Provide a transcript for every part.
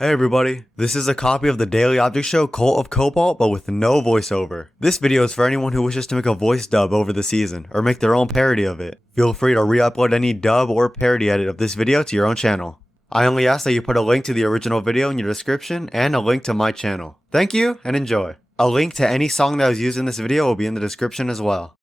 Hey everybody, this is a copy of the daily object show Cult of Cobalt, but with no voiceover. This video is for anyone who wishes to make a voice dub over the season, or make their own parody of it. Feel free to re-upload any dub or parody edit of this video to your own channel. I only ask that you put a link to the original video in your description, and a link to my channel. Thank you, and enjoy. A link to any song that was used in this video will be in the description as well.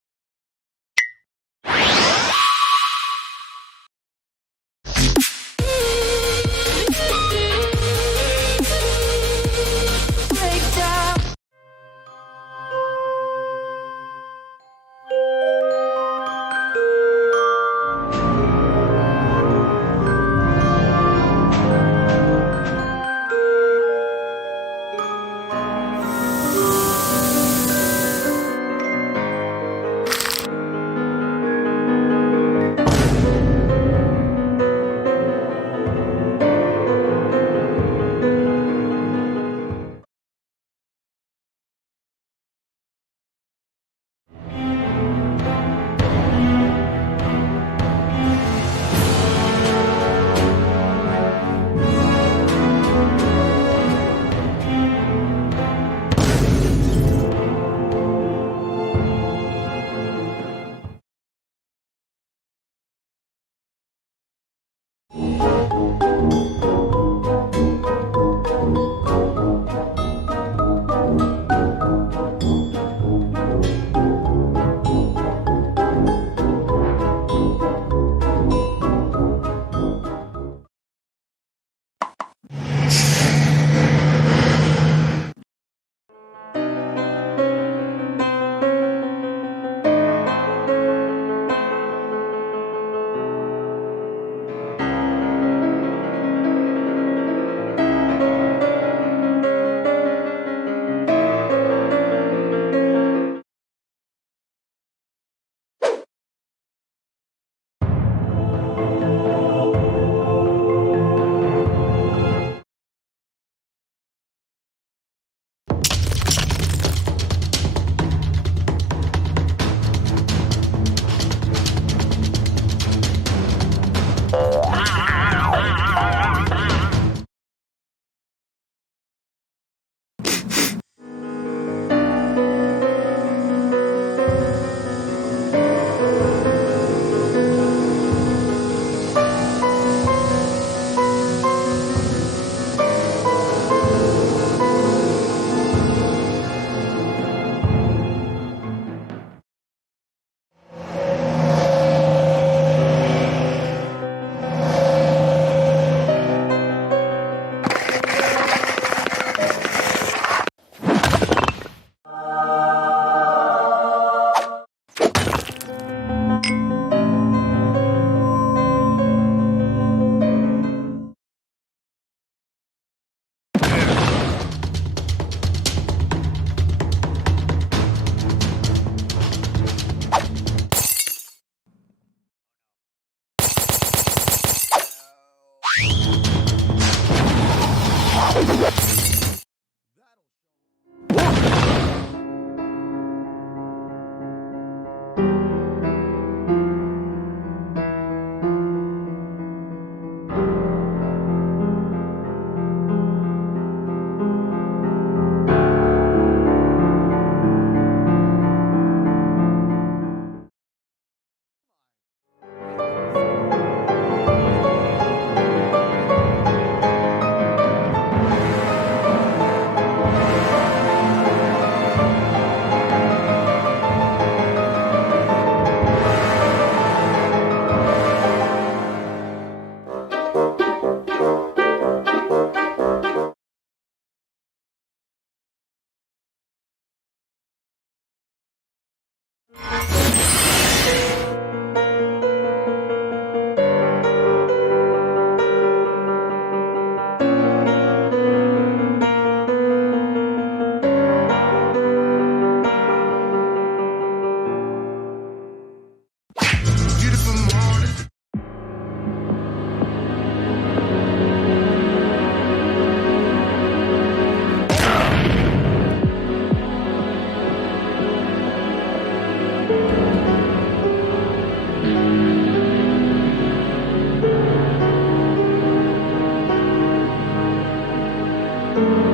Bye.